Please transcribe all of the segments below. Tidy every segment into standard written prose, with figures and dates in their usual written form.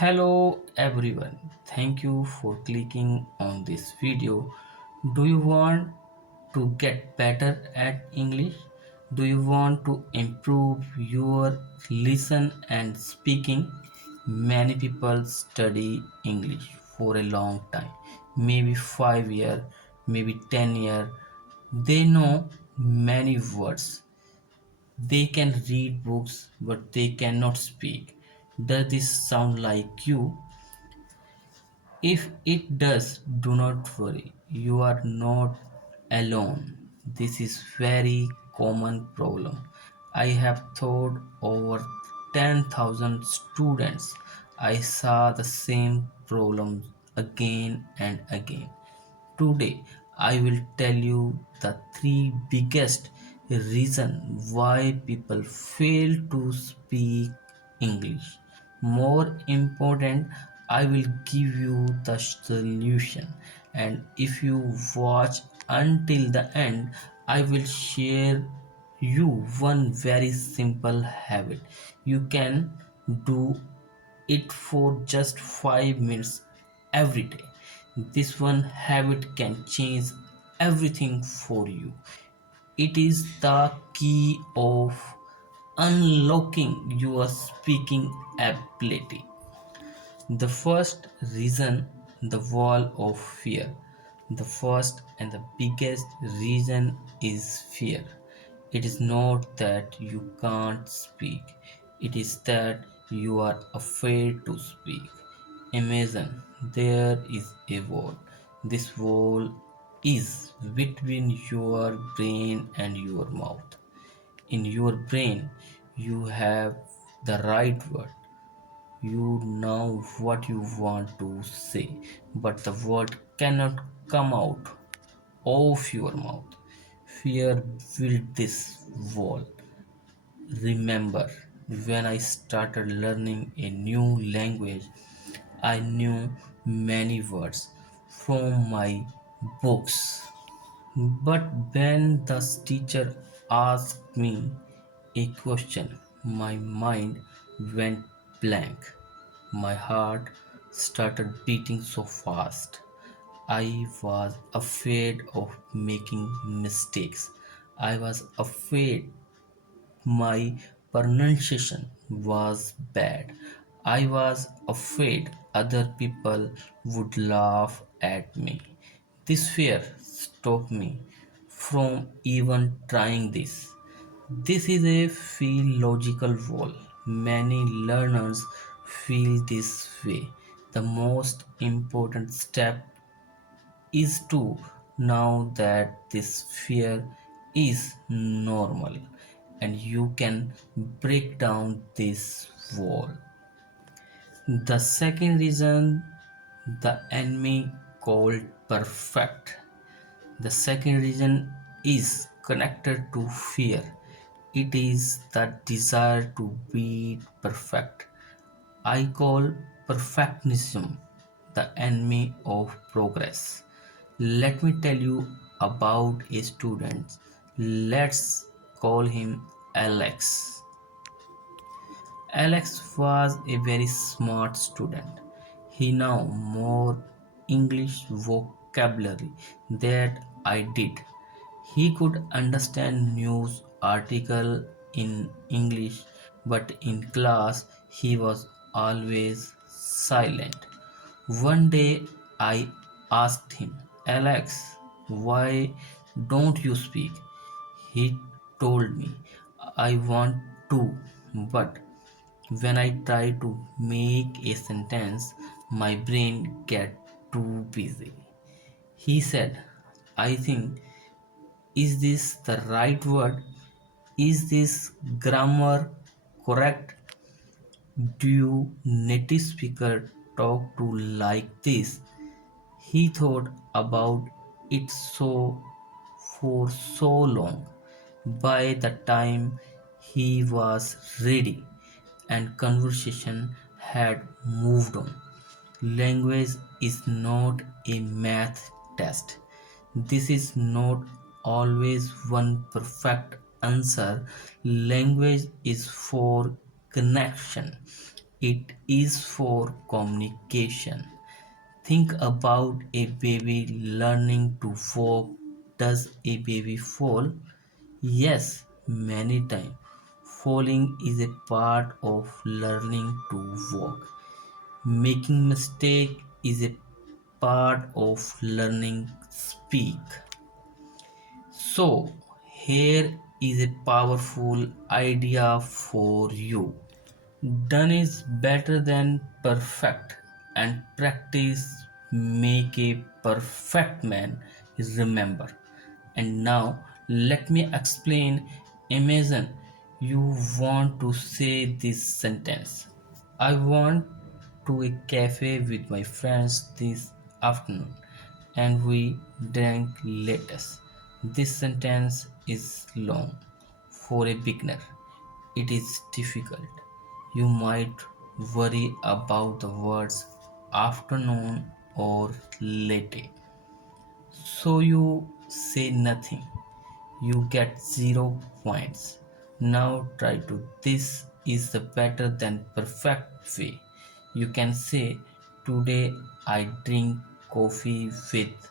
Hello everyone, thank you for clicking on this video. Do you want to get better at English? Do you want to improve your listen and speaking? Many people study English for a long time, maybe 5 years, maybe 10 years. They know many words. They can read books, but they cannot speak. Does this sound like you? If it does, do not worry. You are not alone. This is very common problem. I have taught over 10,000 students. I saw the same problems again and again. Today, I will tell you the three biggest reasons why people fail to speak English. More important, I will give you the solution. And if you watch until the end, I will share you one very simple habit. You can do it for just 5 minutes every day. This one habit can change everything for you. It is the key of unlocking your speaking ability. The first reason, the wall of fear. The first and the biggest reason is fear. It is not that you can't speak, it is that you are afraid to speak. Imagine there is a wall. This wall is between your brain and your mouth. In your brain, you have the right word. You know what you want to say, but the word cannot come out of your mouth. Fear built this wall. Remember, when I started learning a new language, I knew many words from my books. But when the teacher asked me a question, my mind went blank. My heart started beating so fast. I was afraid of making mistakes. I was afraid my pronunciation was bad. I was afraid other people would laugh at me. This fear stopped me from even trying this. This is a philological wall. Many learners feel this way. The most important step is to know that this fear is normal and you can break down this wall. The second reason, the enemy called perfect. The second reason is connected to fear. It is the desire to be perfect. I call perfectionism the enemy of progress. Let me tell you about a student. Let's call him Alex. Alex was a very smart student. He knew more English vocabulary than I did. He could understand news article in English, but in class he was always silent. One day I asked him, Alex, why don't you speak? He told me, I want to, but when I try to make a sentence, my brain gets too busy. He said, I think, is this the right word? Is this grammar correct? Do you native speaker talk to like this? He thought about it for so long. By the time he was ready and conversation had moved on. Language is not a math test. This is not always one perfect answer. Language is for connection. It is for communication. Think about a baby learning to walk. Does a baby fall? Yes, many times. Falling is a part of learning to walk. Making mistake is a part of learning speak. So, here is a powerful idea for you. Done is better than perfect, and practice make a perfect man. Remember. And now let me explain. Imagine you want to say this sentence. I want to a cafe with my friends this afternoon and we drank lettuce. This sentence is long for a beginner. It is difficult. You might worry about the words afternoon or late. So you say nothing. You get 0 points. Now try to. This is the better than perfect way. You can say, today I drink coffee with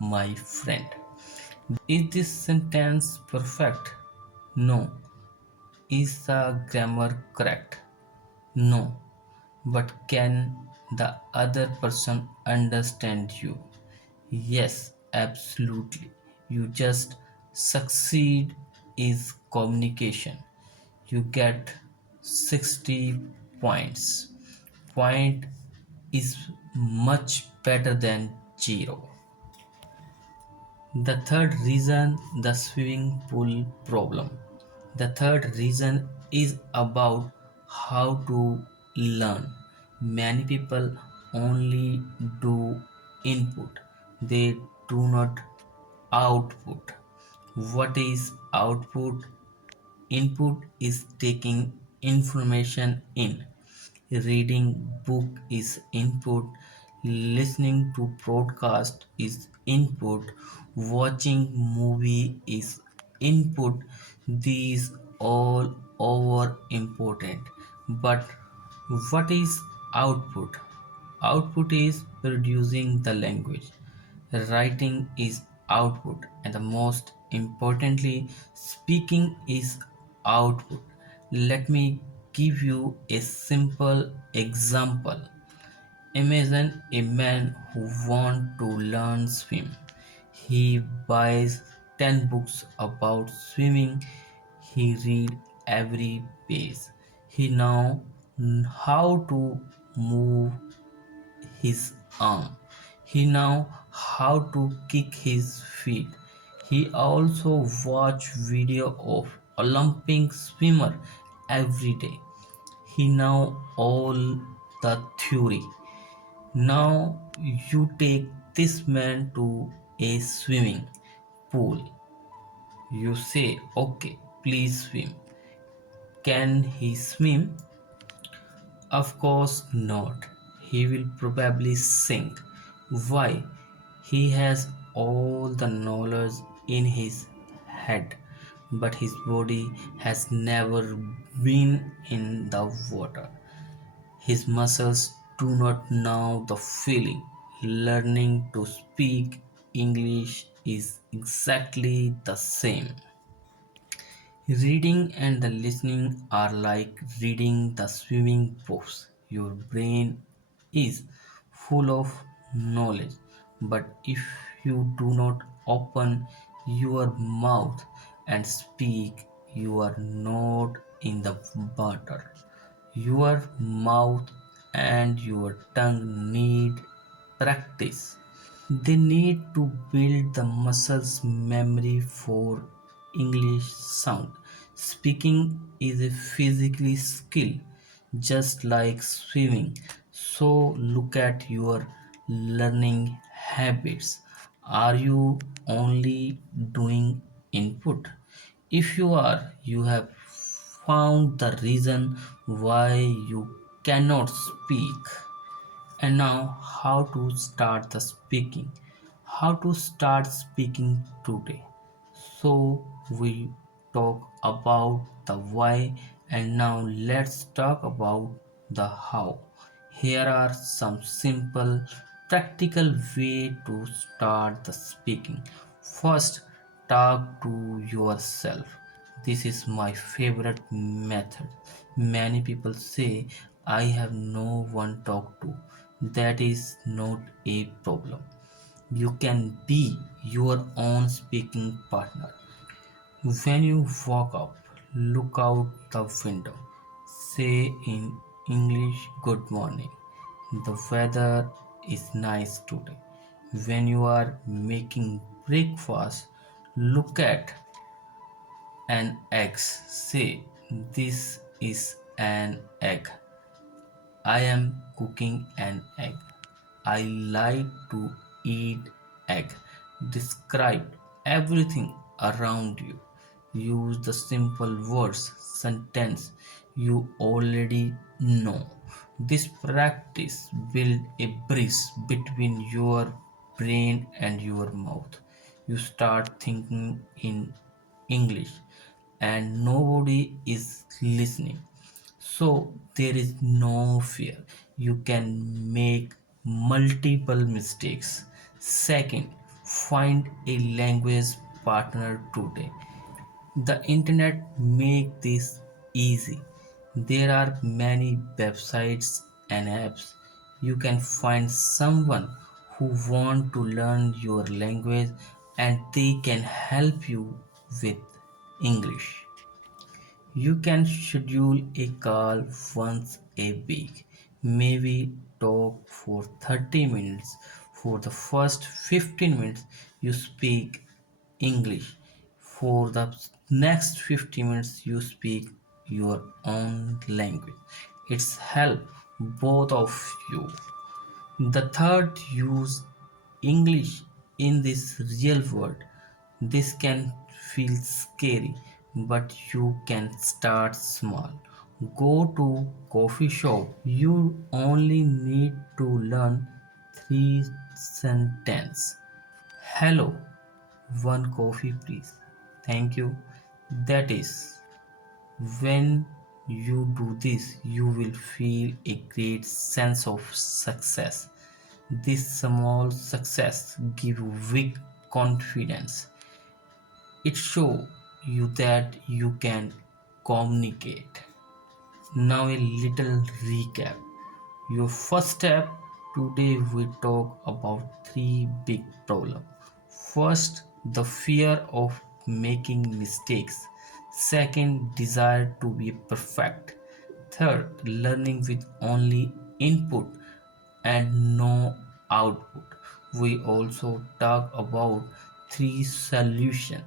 my friend. Is this sentence perfect? No. Is the grammar correct? No. But can the other person understand you? Yes, absolutely. You just succeed is communication. You get 60 points. Point is much better than 0. The third reason, the swimming pool problem. The third reason is about how to learn. Many people only do input, they do not output. What is output? Input is taking information in. Reading book is input. Listening to broadcast is input. Watching movie is input. These all over important. But what is output? Output is producing the language. Writing is output, and the most importantly, speaking is output. Let me give you a simple example. Imagine a man who wants to learn swim. He buys 10 books about swimming. He read every page. He know how to move his arm. He know how to kick his feet. He also watch video of Olympic swimmer every day. He know all the theory. Now you take this man to a swimming pool. You say, okay, please swim. Can he swim? Of course not. He will probably sink. Why? He has all the knowledge in his head, but his body has never been in the water. His muscles do not know the feeling. Learning to speak English is exactly the same. Reading and the listening are like reading the swimming books. Your brain is full of knowledge, but if you do not open your mouth and speak, you are not in the water. Your mouth and your tongue need practice. They need to build the muscles memory for English sound. Speaking is a physical skill, just like swimming. So look at your learning habits. Are you only doing input? If you are, you have found the reason why you cannot speak. And now, how to start the speaking? How to start speaking today? So, we talk about the why, and now let's talk about the how. Here are some simple, practical way to start the speaking. First, talk to yourself. This is my favorite method. Many people say I have no one talk to. That is not a problem. You can be your own speaking partner. When you walk up, look out the window. Say in English, good morning. The weather is nice today. When you are making breakfast, look at an egg. Say, this is an egg. I am cooking an egg. I like to eat egg. Describe everything around you. Use the simple words, sentence you already know. This practice builds a bridge between your brain and your mouth. You start thinking in English and nobody is listening. So there is no fear. You can make multiple mistakes. Second, find a language partner today. The internet make this easy. There are many websites and apps. You can find someone who want to learn your language and they can help you with English. You can schedule a call once a week. Maybe talk for 30 minutes. For the first 15 minutes, you speak English. For the next 50 minutes, you speak your own language. It's help both of you. The third, use English in this real world. This can feel scary, but you can start small. Go to coffee shop. You only need to learn three sentences. Hello, one coffee please. Thank you. That is, when you do this, you will feel a great sense of success. This small success give you big confidence. It shows you that you can communicate. Now a little recap. Your first step, today we talk about three big problems. First, the fear of making mistakes. Second, desire to be perfect. Third, learning with only input and no output. We also talk about three solutions.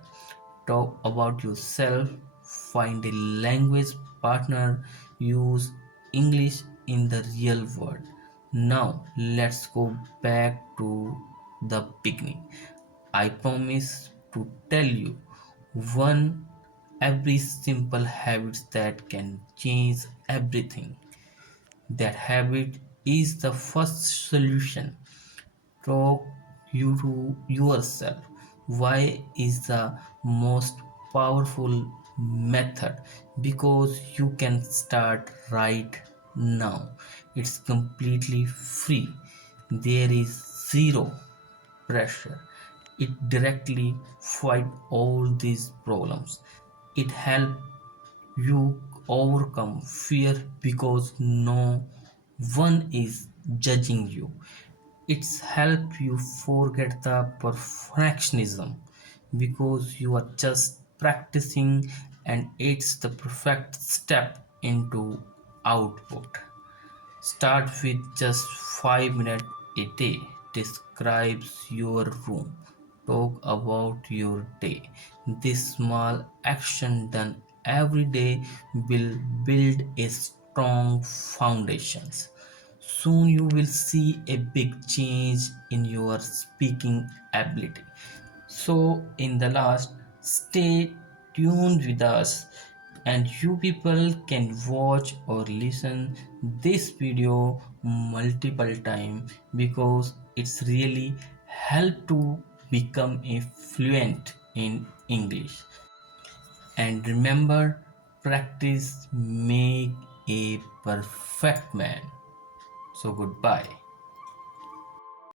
Talk about yourself, find a language partner, use English in the real world. Now let's go back to the beginning. I promise to tell you one every simple habits that can change everything. That habit is the first solution. Talk you to yourself. Why is the most powerful method? Because you can start right now. It's completely free. There is zero pressure. It directly fight all these problems. It help you overcome fear because no one is judging you. It's help you forget the perfectionism because you are just practicing, and it's the perfect step into output. Start with just 5 minutes a day. Describes your room. Talk about your day. This small action done every day will build a strong foundations. Soon you will see a big change in your speaking ability. So, in the last, stay tuned with us, and you people can watch or listen this video multiple times because it's really help to become a fluent in English. And remember, practice make a perfect man. So, goodbye.